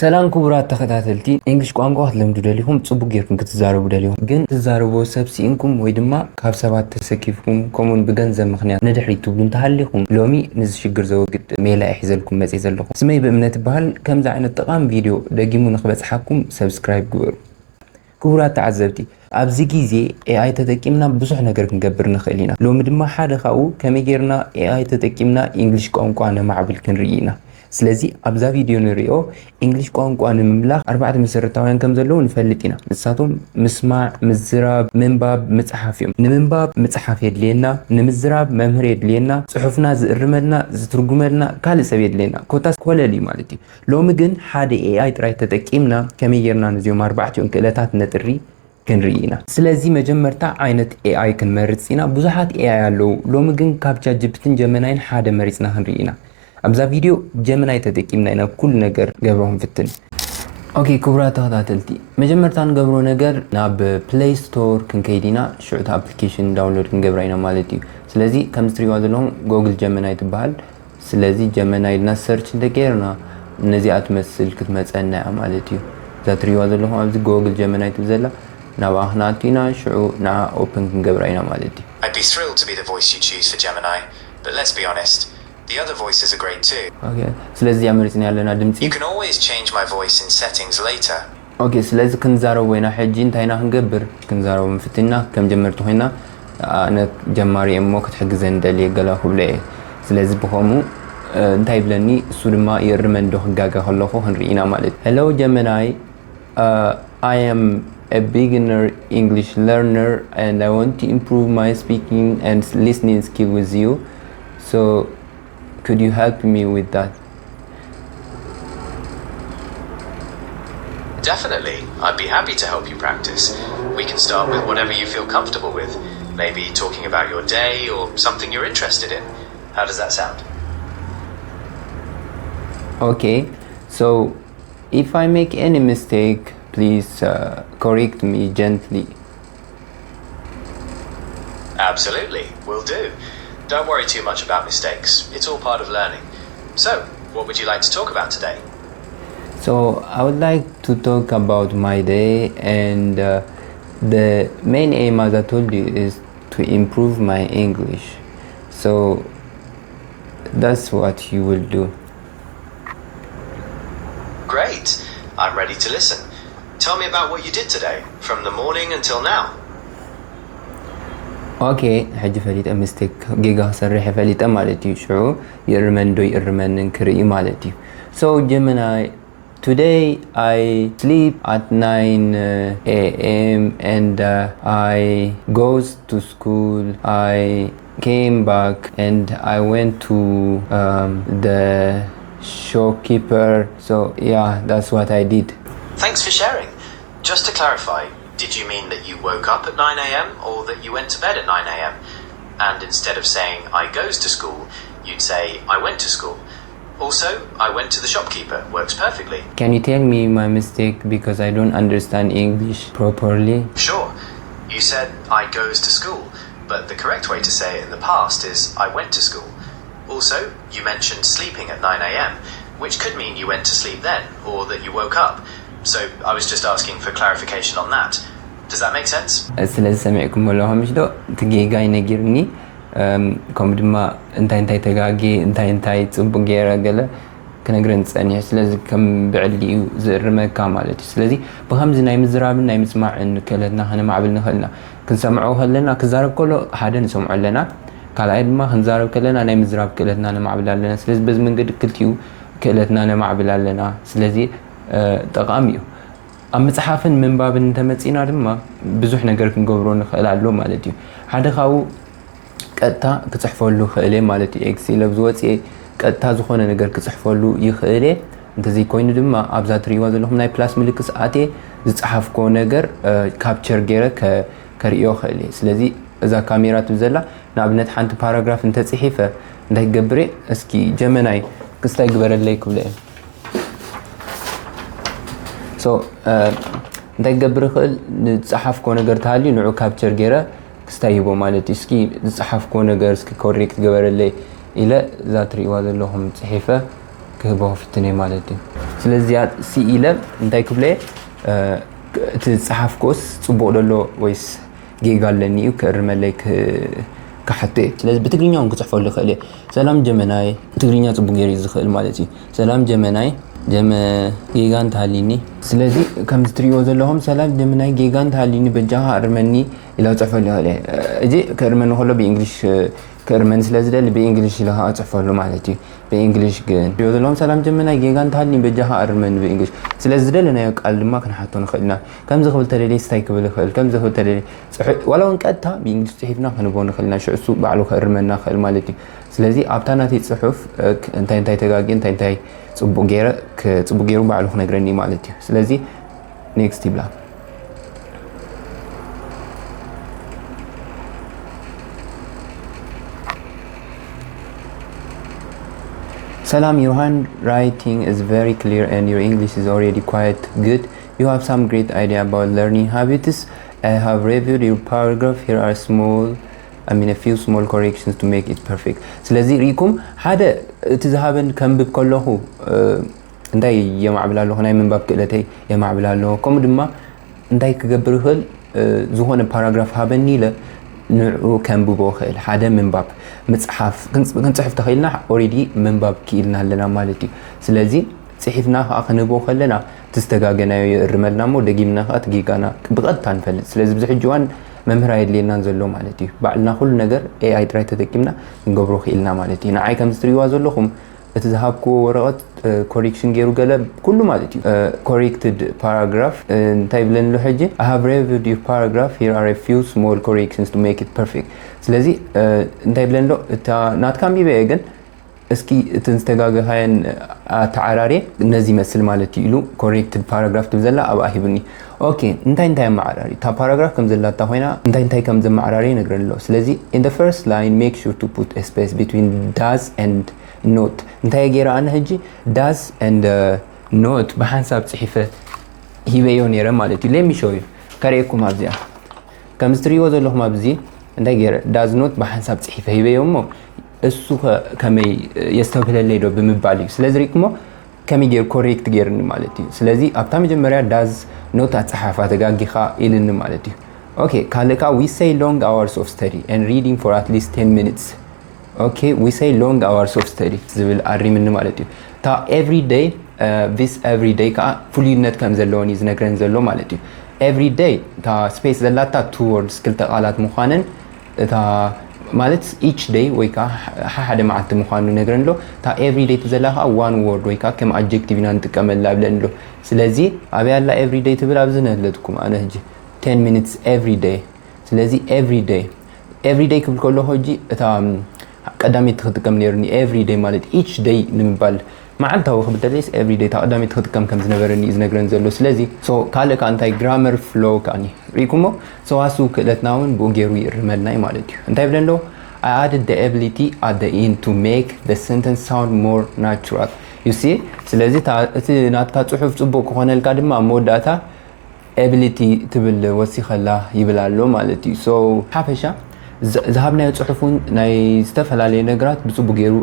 ሰላም ክቡራት ተኸታተልቲ እንግሊሽ ቋንቋ ክትለምዱ ደሊኹም ጽቡቕ ጌርኩም ክትዛረቡ ደሊኹም ግን ትዛረቡ ሰብሲንኩም ወይ ድማ ካብ ሰባት ተሰኪፍኩም ከምኡን ብገንዘብ ምኽንያት ንድሕሪት ትብሉ እንተሃሊኹም ሎሚ ነዚ ሽግር ዘወግድ ሜላ ሒዘልኩም መጽእ ዘለኹ ስመይ ብእምነት ይበሃል ከምዚ ዓይነት ጠቃሚ ቪድዮ ደጊሙ ንኽበጽሓኩም ሰብስክራይብ ግበሩ ክቡራት ተዓዘብቲ ኣብዚ ግዜ AI ተጠቂምና ብዙሕ ነገር ክንገብር ንኽእል ኢና ሎሚ ድማ ሓደ ካብኡ ከመይ ጌርና AI ተጠቂምና እንግሊሽ ቋንቋ ነማዕብል ክንርኢ ኢና ስለዚ ኣብዛ ቪድዮ ንሪኦ እንግሊሽ ቋንቋ ንምምላኽ 4 መሰረታውያን ከም ዘለዉ ንፈልጥ ኢና ንሳቶም ምስማዕ ምዝራብ ምንባብ ምጽሓፍ እዮም ንምንባብ ምጽሓፍ የድልየና ንምዝራብ መምህር የድልየና ጽሑፍና ዝእርመልና ዝትርጉመልና ካልእ ሰብ የድልየና ኮታስ ኮለል እዩ ማለት እዩ ሎሚ ግን ሓደ AI ጥራይ ተጠቂምና ከመይ ጌርና ነዚኦም 4 ክእለታት ነጥሪ ክንርኢና ስለዚ መጀመርታ ዓይነት AI ክንመርጽ ኢና ብዙሓት AI ኣለዉ ሎሚ ግን ካብ ቻትጂፒቲን ጀመናይን ሓደ መሪጽና ክንርኢና ኣብዛ ቪድዮ ጀመናይ ተጠቂምና ኢና ኩል ነገር ገብሮም ፍትን ኦኬ ክቡራት ተኸታተልቲ መጀመርታ ንገብሮ ነገር ናብ ፕሌይ ስቶር ክንከይዲና ሽዑት ኣፕሊኬሽን ዳውንሎድ ክንገብራ ኢና ማለት እዩ ስለዚ ከም ትሪእዋ ዘለኹም ጎግል ጀመናይ ትበሃል ስለዚ ጀመናይ ኢልና ሰርች እንተገይርና ነዚኣ ትመስል ክትመፀና እያ ማለት እዩ እዛ ትሪእዋ ዘለኹም ኣብዚ ጎግል ጀመናይ ትብዘላ ናብኣ ክንኣቱ ኢና ሽዑ ንዓ ኦፕን ክንገብራ ኢና ማለት እዩ I'd be thrilled to be the voice you choose for Gemini, but let's be honest. The other voices are great too. Okay. ስለዚህ ያመርጽና ያለና ድምጽ You can always change my voice in settings later. Okay, ስለዚህ ክንዛረብ ወይና ሕጂ እንታይና ክንገብር ክንዛረብ ምፍትና ከም ጀመርቱ ኮይና ኣነ ጀማሪ እሞ ክትሕግዘን ደልየ ገላ ሁብለየ ስለዚህ ብኸሙ እንታይ ብለኒ እሱ ድማ የርመን ዶ ክጋጋ ከለኹ ክንርኢና ማለት Hello Gemini, I am a beginner English learner and I want to improve my speaking and listening skill with you. So could you help me with that? Definitely. I'd be happy to help you practice. We can start with whatever you feel comfortable with. Maybe talking about your day or something you're interested in. How does that sound? Okay. So if I make any mistake, please correct me gently. Absolutely. Will do. Don't worry too much about mistakes. It's all part of learning. So, what would you like to talk about today? So, I would like to talk about my day and the main aim, as I told you, is to improve my English. So, that's what you will do. Great. I'm ready to listen. Tell me about what you did today, from the morning until now. Okay, حج فليت مستيك جيجا صريح فليت مالتي شو يرمن دو يرمن كري مالتي. So Gemini, today I sleep at 9 a.m. and I goes to school. I came back and I went to the shopkeeper. So yeah, that's what I did. Thanks for sharing. Just to clarify, did you mean that you woke up at 9 a.m. or that you went to bed at 9 a.m.? And instead of saying, I goes to school, you'd say, I went to school. Also, I went to the shopkeeper. Works perfectly. Can you tell me my mistake because I don't understand English properly? Sure. You said, I goes to school. But the correct way to say it in the past is, I went to school. Also, you mentioned sleeping at 9 a.m., which could mean you went to sleep then, or that you woke up. So I was just asking for clarification on that. Does that make sense? ስለዚ ሰሚዕኩም ኣለኹም ምሽ ዶ ትጌጋይ ነጊርኒ ከምኡ ድማ እንታይ ተጋጊ እንታይ ጽቡቕ ገይረ ገለ ክነግረን ፀኒሕ ስለዚ ከም ብዕልዩ ዝእርመካ ማለት እዩ ስለዚ ብከምዚ ናይ ምዝራብን ናይ ምጽማዕን ክእለትና ክነማዕብል ንኽእልና ክንሰምዖ ከለና ክዛረብ ከሎ ሓደ ንሰምዖ ኣለና ካልኣይ ድማ ክንዛረብ ከለና ናይ ምዝራብ ክእለትና ነማዕብል ኣለና ስለዚ በዚ መንገዲ ክልቲኡ ክእለትና ነማዕብል ኣለና ስለዚ ጠቃሚ እዩ ኣብ መጽሓፍን ምንባብን እንተመጺና ድማ ብዙሕ ነገር ክንገብሮ ንኽእል ኣሎ ማለት እዩ ሓደ ካብኡ ቀጥታ ክጽሕፈሉ ክእለ ማለት እዩ ኤክሴል ዝወጽእ ቀጥታ ዝኾነ ነገር ክጽሕፈሉ ይኽእል እንተዘይ ኮይኑ ድማ ኣብዛ ትሪእዋ ዘለኹም ናይ ፕላስ ምልክት ኣቴ ዝጽሓፍኮ ነገር ካፕቸር ገይረ ከርእዮ ክእል ስለዚ እዛ ካሜራ ትብዘላ ንኣብነት ሓንቲ ፓራግራፍ እንተጽሒፈ እንታይ ክገብር እስኪ ጀመናይ ክስታይ ግበረለይ ክብለ So, እንታይ ክገብር ክእል ዝጽሓፍኮ ነገር ታሃልዩ ንዑ ካፕቸር ገይረ ክስታይቦ ማለት እዩ እስኪ ዝጽሓፍኮ ነገር እስኪ ኮሬክት ገበረለይ ኢለ እዛ ትሪእዋ ዘለኹም ጽሒፈ ክህቦ ፍትነይ ማለት እዩ ስለዚህ ሲኢለ እንታይ ክብለ تصحف كوس صبوق دلو ويس جيغالني كرملي كحتى ስለዚህ በትግርኛው እንግጽፈው ለኸለ ሰላም ጀመናይ ትግርኛ ጽቡቅ ገሪ ዝኽእል ማለት እዩ ሰላም ጀመናይ ጀመ ጌጋን ታሊኒ ስለዚህ ከምስትሪዮ ዘለሆም ሰላም ጀመናይ ጌጋን ታሊኒ በጃሃ አርመኒ ኢላው ጽፈው ለኸለ እጂ ከርመን ሆሎ በእንግሊሽ ከርመን ስለዚህ ደል በእንግሊሽ ለሃ ጽፈው ማለት እዩ በእንግሊሽ ግን ዘለሆም ሰላም ጀመናይ ጌጋን ታሊኒ በጃሃ አርመኒ በእንግሊሽ ስለዚህ ደል ናይ ቃል ድማ ክንሓቶ ንኽእልና ከም ዝኽብል ተለለ ስታይ ክብል ይኽእል ከም ዝኽብል ተለለ ወላውን ቀጥታ በእንግሊሽ ጽሒፍና ክንቦ ንኽእልና ሽዕሱ ባዕሉ ከርመና ክእል ማለት እዩ ስለዚህ ኣብታናት ጽሑፍ እንታይ ተጋጊ እንታይ ጽቡቅ ገይረ ከጽቡቅ ገይሩ ባዕሉ ክነግረኒ ማለት እዩ ስለዚህ ኔክስት ይብላ Salam, your handwriting is very clear and your English is already quite good. You have some great idea about learning habits. I have reviewed your paragraph. Here are a few small corrections to make it perfect. ስለዚህ ሪኩም ሓደ እቲ ዝሃበን ከምብብ ከለኹ እንታይ የማዕብላለሁ ናይ ምንባብ ክእለተይ የማዕብላለሁ ከምኡ ድማ እንታይ ክገብር ይኽእል ዝኾነ ፓራግራፍ ሃበኒ ኢለ ንዑ ከምብቦ ክእል ሓደ ምንባብ መጽሓፍ ክንጽሕፍ ተኽኢልና ኦሬዲ ምንባብ ክኢልና ኣለና ማለት እዩ ስለዚ ጽሒፍና ከዓ ክንቦ ከለና ትስተጋገናዮ የእርመልና ሞ ደጊምና ከዓ ትጊጋና ብቐጥታ ንፈልጥ ስለዚ ብዙሕ እጅዋን መምህር አይደለና ዘሎ ማለት እዩ ባዕልና ሁሉ ነገር AI ትራይ ተጠቂምና እንገብሮ ክኢልና ማለት እዩ ንዓይ ከም ስትሪዋ ዘለኹም እቲ ዝሃብኩ ወረቐት ኮሬክሽን ገይሩ ገለ ኩሉ ማለት እዩ corrected paragraph እንታይ ብለን ሎ ሕጂ I have reviewed your paragraph here are a few small corrections to make it perfect ስለዚ እንታይ ብለን ሎ እታ ናትካም ቢበየ ግን እስኪ ትንስተጋገሃን ተዓራሪ እነዚህ መስል ማለት እዩ ኢሉ corrected paragraph ትብዘላ አባሂብኒ ኦኬ እንታይ ማዕራሪ ታ ፓራግራፍ ከም ዘላታ ሆይና እንታይ ከም ዘማዕራሪ ነግረንሎ ስለዚ in the first line make sure to put a space between does and not እንታይ ገይራ አነ ሕጂ does and not በሐሳብ ጽሒፈ ሂበዮ ነረ ማለት እዩ let me show you ከሬኩም ኣብዚያ ከም ስትሪዮ ዘለኹም ኣብዚ እንታይ ገይረ does not በሐሳብ ጽሒፈ ሂበዮሞ እሱ ከመይ የስተብለለ ዶ በመባል እዩ ስለዚ ሪክሞ ከመይ ገይር ኮሬክት ገይርኒ ማለት እዩ ስለዚ ኣብታ መጀመርያ does not አጽሐፋ ተጋጊኻ ኢልን ማለት እዩ ኦኬ ካልካ we say long hours of study and reading for at least 10 minutes okay we say long hours of study ዝብል አሪምን ማለት እዩ ታ every day this every day ካ ፉልነት ከም ዘለውን ይዝነግረን ዘሎ ማለት እዩ every day ታ ስፔስ ዘላታ two words ክልተ ቃላት ምዃነን ታ ማለት each day ወይካ ሓደ ማዓልቲ ምዃኑ ነግረንሎ ታ every day ትዘላኻ one word ወይካ ከም adjective ኢና ንጥቀመላ ብለንሎ ስለዚ አብያላ every day ትብል ኣብዝነ ለትኩም አነ ሕጂ 10 minutes every day ስለዚ every day ክብል ከሎ ሕጂ እታ ቀዳሚት ክትጥቀም ነርኒ every day ማለት each day ንምባል ማዓልታዊ ክብደለስ every day ታ ቀዳሚት ክትጥቀም ከም ዝነበረኒ ዝነግረን ዘሎ ስለዚ ሶ ካልካ እንታይ grammar flow ካኒ ሪኩሞ ሶ አሱ ክእለትናውን ቦጌሩ ይርመልናይ ማለት እዩ እንታይ ብለንሎ I added the ability at the end to make the sentence sound more natural you see ስለዚ እቲ ናትካ ጽሑፍ ጽቡቅ ከሆነልካ ድማ መወዳእታ ability ትብል ወሲኸላ ይብላሎ ማለት እዩ ሶ ሓፈሻ ዝሃብናዮ ጽሑፉን ናይ ዝተፈላለዩ ነገራት ብጽቡቅ ገይሩ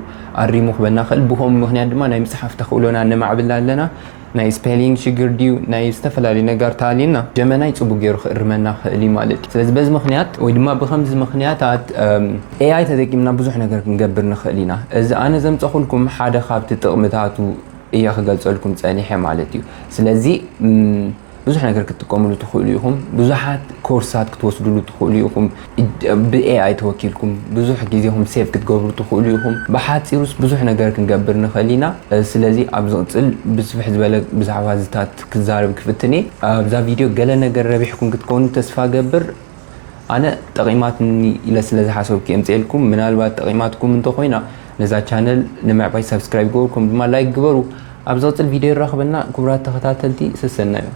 አሪሙ ክበና ክእል ብሆም ምክንያት ድማ ናይ መጽሓፍ ተኽእሎና ነማዕብል ኣለና ናይ ስፔሊንግ ሽግር ዲዩ ናይ ዝተፈላለዩ ነገር ታሊና ጀመናይ ጽቡቅ ገይሩ ክርመና ክእል ማለት እዩ ስለዚ በዚ ምክንያት ወይ ድማ ብከምዚ ምክንያታት AI ተጠቂምና ብዙሕ ነገር ክንገብር ንኽእል ኢና እዚ ኣነ ዘምፀኹልኩም ሓደ ካብቲ ጥቕምታቱ እያ ክገልጸልኩም ጸኒሐ ማለት እዩ ስለዚ ብዙሕ ነገር ክትጥቀምሉ ትኽእሉ ኢኹም ብዙሓት ኮርሳት ክትወስዱሉ ትኽእሉ ኢኹም ብAI ተወኪልኩም ብዙሕ ግዜኹም ሴቭ ክትገብሩ ትኽእሉ ኢኹም ብሓፂሩስ ብዙሕ ነገር ክንገብር ንኽእል ኢና ስለዚ ኣብ ዝቕፅል ብስፍሕ ዝበለ ብዛዕባ ዝታት ክዛረብ ክፍትኒ ኣብዛ ቪድዮ ገለ ነገር ረቢሕኩም ክትኮኑ ተስፋ ገብር ኣነ ጠቂማትኒ ኢለ ስለዝሓሰብኩ የምፅልኩም ምናልባት ጠቂማትኩም እንተኾይና ነዛ ቻነል ንምዕባይ ሰብስክራይብ ገበርኩም ድማ ላይክ ግበሩ ኣብ ዝቕፅል ቪድዮ ይራኸበና ክቡራት ተኸታተልቲ ስሰናዩ